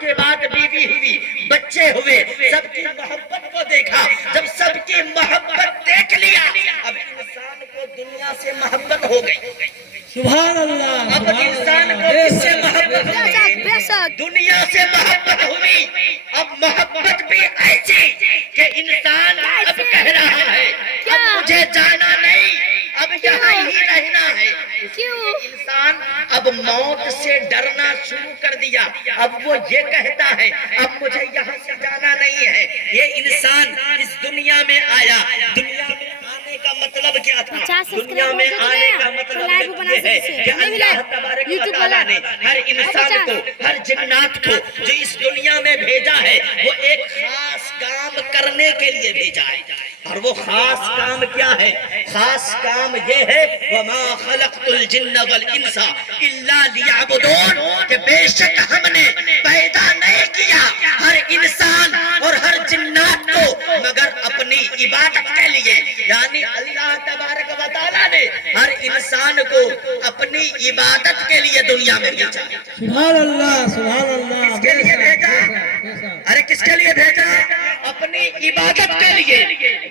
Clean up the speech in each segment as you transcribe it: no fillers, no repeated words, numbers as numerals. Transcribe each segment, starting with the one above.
کے بعد بیوی ہوئی، بچے ہوئے، سب کی محبت کو دیکھا، جب سب کی محبت دیکھ لیا اب انسان کو دنیا سے محبت ہو گئی۔ سبحان اللہ، اب انسان کو کس سے محبت ہوئی؟ دنیا سے محبت ہوئی۔ اب محبت بھی ایسی کہ انسان اب کہہ رہا ہے اب مجھے جانا نہیں، اب یہاں ہی رہنا ہے۔ انسان اب موت سے ڈرنا شروع کر دیا، اب وہ یہ کہتا ہے اب مجھے یہاں سے جانا نہیں ہے۔ یہ انسان اس دنیا میں آیا، دنیا میں آنے کا مطلب کیا تھا؟ دنیا میں آنے کا مطلب یہ ہے کہ اللہ تبارک و تعالیٰ نے ہر انسان کو، ہر جنات کو جو اس دنیا میں بھیجا ہے وہ ایک خاص کام کرنے کے لیے بھیجا ہے۔ اور وہ خاص کام کیا ہے؟ خاص کام یہ ہے وَمَا خَلَقْتُ الْجِنَّ وَالْإِنسَ إِلَّا لِيَعْبُدُونَ کہ بے شک ہم نے پیدا نہیں کیا ہر انسان اور ہر جنات کو مگر اپنی عبادت کے لیے، یعنی اللہ تبارک و تعالیٰ نے ہر انسان کو اپنی عبادت کے لیے دنیا میں بھیجا۔ سبحان اللہ، سبحان اللہ۔ کس کے لیے بھیجا؟ ارے کس کے لیے بھیجا؟ اپنی عبادت کے لیے۔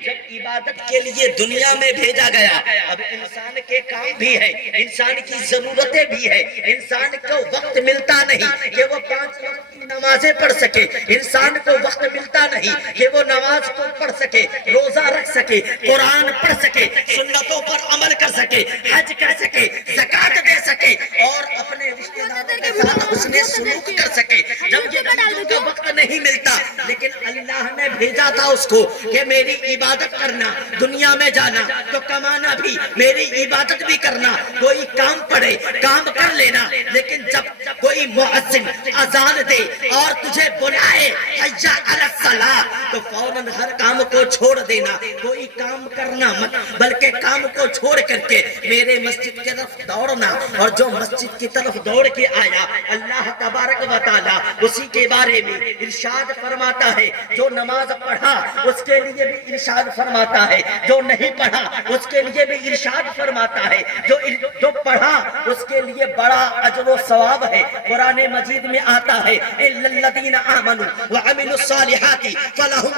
جب عبادت کے لیے دنیا میں بھیجا گیا اب انسان کے کام بھی ہے، انسان کی ضرورتیں بھی ہے، انسان کو وقت ملتا نہیں کہ وہ 5 وقت کی نمازیں پڑھ سکے، انسان کو وقت ملتا نہیں کہ وہ نماز کو پڑھ سکے، روزہ رکھ سکے، قرآن پڑھ سکے، سنتوں پر عمل کر سکے، حج کر سکے، زکوٰۃ دے سکے اور اپنے رشتہ داروں کے ساتھ اس نے سلوک کر سکے۔ جب یہ چیزوں کا وقت نہیں ملتا لیکن اللہ نے بھیجا تھا اس کو کہ میری عبادت کرنا، دنیا میں جانا تو کمانا بھی، میری عبادت بھی کرنا، کوئی کام پڑے کام کر لینا، لیکن جب کوئی مؤذن اذان دے اور تجھے بلائے حی علی الصلاۃ تو فوراً ہر کام کو چھوڑ دینا، کوئی کام کرنا مت بلکہ کام کو چھوڑ کر کے میرے مسجد کی طرف دوڑنا۔ اور جو مسجد کی طرف دوڑ کے آیا اللہ تبارک و تعالیٰ اسی کے بارے میں ارشاد فرماتا ہے، جو نماز پڑھا اس کے لیے بھی ارشاد فرماتا ہے، جو نہیں پڑھا اس کے لیے بھی ارشاد فرماتا ہے، جو پڑھا اس کے لیے بڑا اجر و ثواب ہے۔ قرآن مجید میں آتا ہے اِلَّا الَّذِينَ آمَنُوا وَعَمِلُوا الصَّالِحَاتِ فَلَهُمْ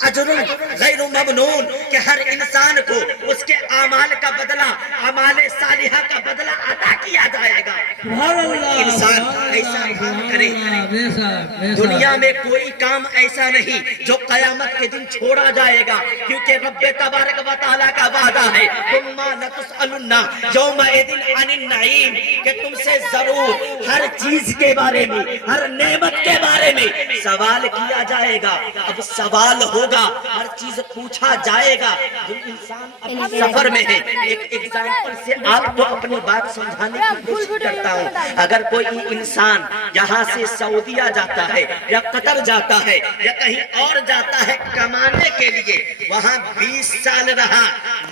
اجر غیر ممنون کہ ہر انسان کو اس کے اعمال کا بدلہ، اعمال صالحہ کا بدلہ عطا کیا جائے گا۔ انسان ایسا کام کرے، دنیا میں کوئی کام ایسا نہیں جو قیامت کے دن چھوڑا جائے گا، کیونکہ رب تبارک و تعالیٰ کا وعدہ ہے ثم لتسألن یومئذ عن النعیم کہ تم سے ضرور ہر چیز کے بارے میں، ہر نعمت کے بارے میں سوال کیا جائے گا۔ اب سوال ہوگا، ہر چیز پوچھا جائے گا۔ جو انسان اپنے سفر میں ہے، ایک ایگزامپل سے آپ کو اپنی بات سمجھانے کی کوشش کرتا ہوں۔ اگر کوئی انسان یہاں سے سعودیہ جاتا ہے یا قطر جاتا ہے یا کہیں اور جاتا ہے کمانے کے لیے، وہاں 20 سال رہا،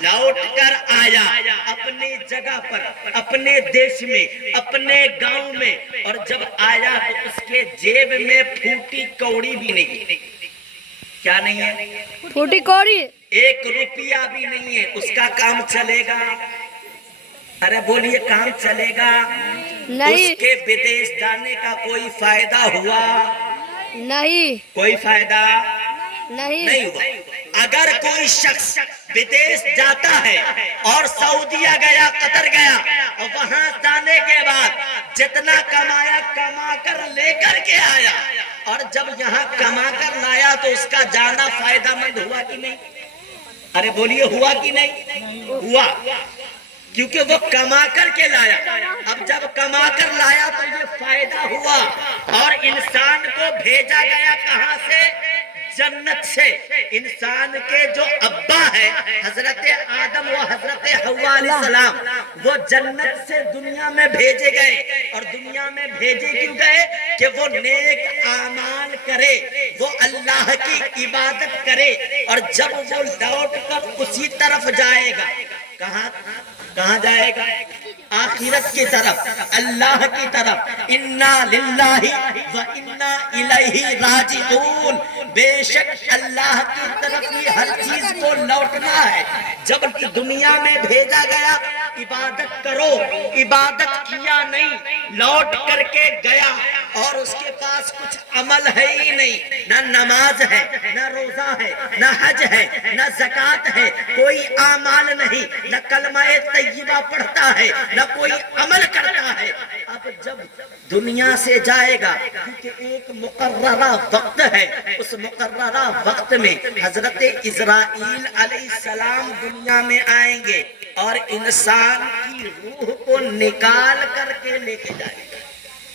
لوٹ کر آیا اپنی جگہ پر، اپنے دیش میں، اپنے گاؤں میں، اور جب آیا تو اس کے جیب میں پھوٹی کوڑی بھی نہیں۔ کیا نہیں ہے؟ پھوٹی کوڑی 1 روپیہ بھی نہیں ہے۔ اس کا کام چلے گا؟ ارے بولیے کام چلے گا؟ نہیں، اس کے بدیش جانے کا کوئی فائدہ ہوا؟ نہیں، کوئی فائدہ نہیں، نہیں ہوا۔ اگر کوئی شخص بدیش جاتا ہے اور سعودیہ گیا، قطر گیا، اور وہاں جانے کے بعد جتنا کمایا کما کر لے کر کے آیا، اور جب یہاں کما کر لایا تو اس کا جانا فائدہ مند ہوا کہ نہیں؟ ارے بولیے ہوا کہ نہیں؟ ہوا، کیونکہ وہ کما کر کے لایا۔ اب جب کما کر لایا تو یہ فائدہ ہوا، اور انسان کو بھیجا گیا کہاں سے؟ جنت سے۔ انسان کے جو ابا ہے حضرت آدم و حضرت حوا علیہ السلام، وہ جنت سے دنیا میں بھیجے گئے، اور دنیا میں بھیجے کیوں گئے؟ کہ وہ نیک اعمال کرے، وہ اللہ کی عبادت کرے، اور جب وہ لوٹ کر اسی طرف جائے گا، کہاں جائے گا؟ آخرت کی طرف، اللہ کی طرف۔ انا للہ و انا الیہ راجعون۔ بے شک اللہ کی طرف ہی ہر چیز کو لوٹنا ہے. جب دنیا میں بھیجا گیا عبادت کرو، عبادت کیا نہیں، لوٹ کر کے گیا اور اس کے پاس کچھ عمل ہے ہی نہیں، نہ نماز ہے، نہ روزہ ہے، نہ حج ہے، نہ زکوٰۃ ہے، کوئی اعمال نہیں، نہ کلمہ طیبہ پڑھتا ہے، نہ کوئی عمل کرتا ہے. اب جب دنیا سے جائے گا، کیونکہ ایک مقررہ وقت ہے، اس مقررہ وقت میں حضرت اسرائیل علیہ السلام دنیا میں آئیں گے اور انسان کی روح کو نکال کر کے لے کے جائیں گے.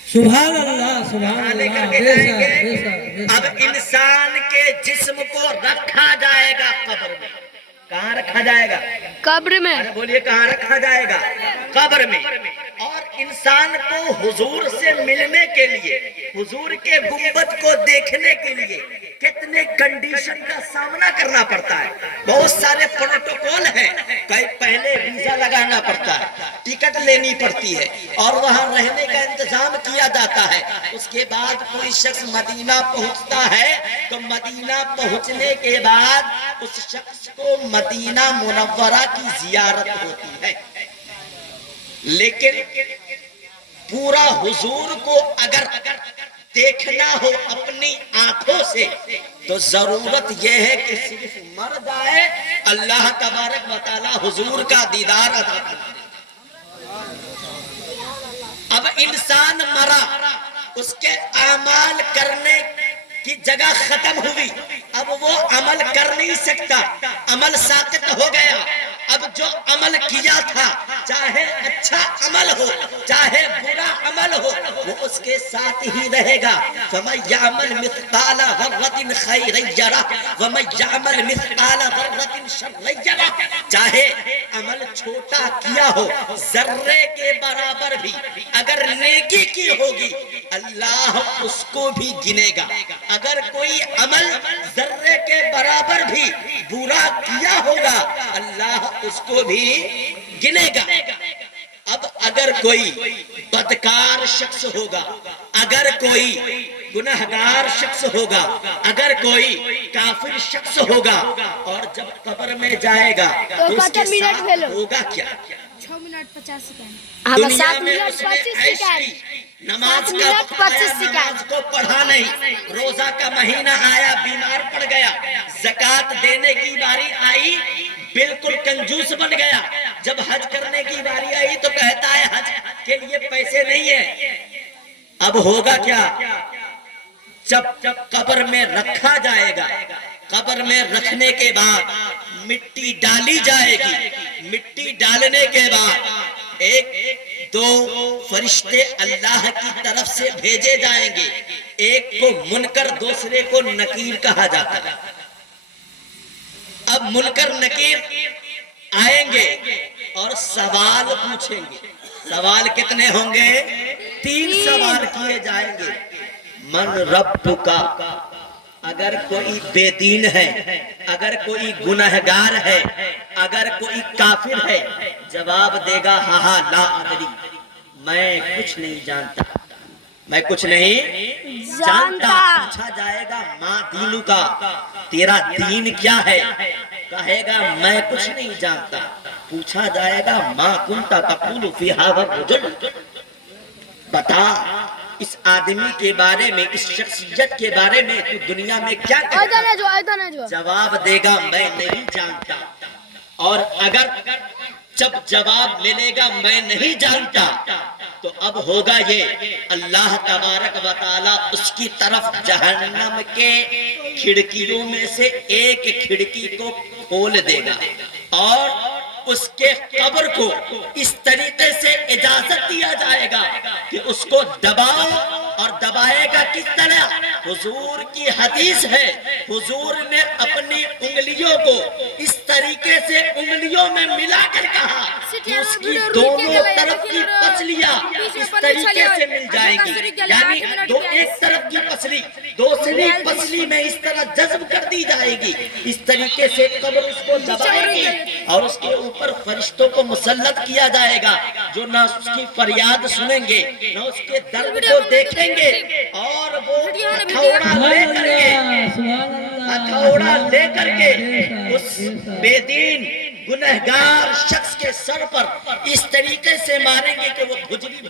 سبحان اللہ سبحان لے کر اللہ. کے بے جائیں شک، گے. بے شک، بے شک. اب انسان کے جسم کو رکھا جائے گا قبر میں. کہاں رکھا جائے گا؟ قبر میں. ارے بولیے کہاں رکھا جائے گا؟ قبر میں. اور انسان کو حضور سے ملنے کے لیے، حضور کے گنبد کو دیکھنے کے لیے کتنے کنڈیشن کا سامنا کرنا پڑتا ہے. بہت سارے پروٹوکول ہیں. پہلے ویزا لگانا پڑتا ہے، ٹکٹ لینی پڑتی ہے اور وہاں رہنے کا انتظام کیا جاتا ہے. اس کے بعد کوئی شخص مدینہ پہنچتا ہے تو مدینہ پہنچنے کے بعد اس شخص کو مدینہ منورہ کی زیارت ہوتی ہے. لیکن پورا حضور کو اگر دیکھنا ہو اپنی آنکھوں سے تو ضرورت یہ ہے کہ صرف مرد آئے، اللہ تبارک و تعالی حضور کا دیدار عطا کرے. اب انسان مرا، اس کے اعمال کرنے کی جگہ ختم ہوئی، اب وہ عمل کر نہیں سکتا، عمل ساقط ہو گیا. اب جو عمل کیا تھا، چاہے اچھا عمل ہو چاہے برا عمل ہو، وہ اس کے ساتھ ہی رہے گا. فَمَن يَعْمَلْ مِثْقَالَ ذَرَّةٍ خَيْرًا يَرَهُ وَمَن يَعْمَلْ مِثْقَالَ ذَرَّةٍ شَرًّا يَرَهُ. چاہے عمل چھوٹا کیا ہو، ذرے کے برابر بھی اگر نیکی کی ہوگی اللہ اس کو بھی گنے گا. اگر کوئی عمل ذرے کے برابر بھی برا کیا ہوگا اللہ اس کو بھی گنے گا. اب اگر کوئی بدکار شخص ہوگا، اگر کوئی گنہگار شخص ہوگا، اگر کوئی کافر شخص ہوگا اور جب قبر میں جائے گا تو اس کے ساتھ ہوگا کیا؟ 6 منٹ 50 سیکنڈ. دنیا میں اس نے عیش کی، نماز کا وقت آیا نماز کو پڑھا نہیں، روزہ کا مہینہ آیا بیمار پڑ گیا، زکوٰۃ دینے کی باری آئی بالکل کنجوس بن گیا. جب حج کرنے کی باری آئی تو کہتا ہے حج کے لیے پیسے نہیں ہیں. اب ہوگا کیا؟ جب قبر میں رکھا جائے گا، قبر میں رکھنے کے بعد مٹی ڈالی جائے گی، مٹی ڈالنے کے بعد ایک دو فرشتے اللہ کی طرف سے بھیجے جائیں گے. ایک کو منکر دوسرے کو نکیر کہا جاتا ہے. اب منکر نکیر آئیں گے اور سوال پوچھیں گے. سوال کتنے ہوں گے؟ 3 سوال کیے جائیں گے. من ربک، اگر کوئی بے دین ہے، اگر کوئی گنہگار ہے، اگر کوئی کافر ہے، جواب دے گا ہاں لا ادری، میں کچھ نہیں جانتا، میں کچھ نہیں جانتا. پوچھا جائے گا ماں دینو کا، تیرا دین کیا ہے؟ کہے گا میں کچھ نہیں جانتا. پوچھا جائے گا ماں کنتا تقول فی ھذا الرجل، بتا اس آدمی کے بارے میں، اس شخصیت کے بارے میں تو دنیا میں کیا کہتا ہے؟ جواب دے گا میں نہیں جانتا. اور اگر جب جواب ملے گا میں نہیں جانتا تو اب ہوگا یہ، اللہ تبارک و تعالی اس کی طرف جہنم کے کھڑکیوں میں سے ایک کھڑکی کو کھول دے گا اور اس کے قبر کو اس طریقے سے اجازت دیا جائے گا کہ اس کو دباؤ. اور دبائے گا کس طرح؟ حضور کی حدیث ہے، حضور نے اپنی انگلیوں کو اس طرح طریقے سے انگلیوں میں ملا کر کہا کہ اس کی دونوں طرف کی پسلیاں اس طریقے سے مل جائیں گی، یعنی ایک طرف کی پسلی دوسری پسلی میں اس طرح جذب کر دی جائے گی، اس طریقے سے قبر اس کو دبائے گی اور اس کے اوپر فرشتوں کو مسلط کیا جائے گا جو نہ اس کی فریاد سنیں گے نہ اس کے درد کو دیکھیں گے، اور وہ ہتھوڑا لے کر کے اس بے دین گنہگار شخص کے سر پر اس طریقے سے ماریں گے کہ وہ بھجلی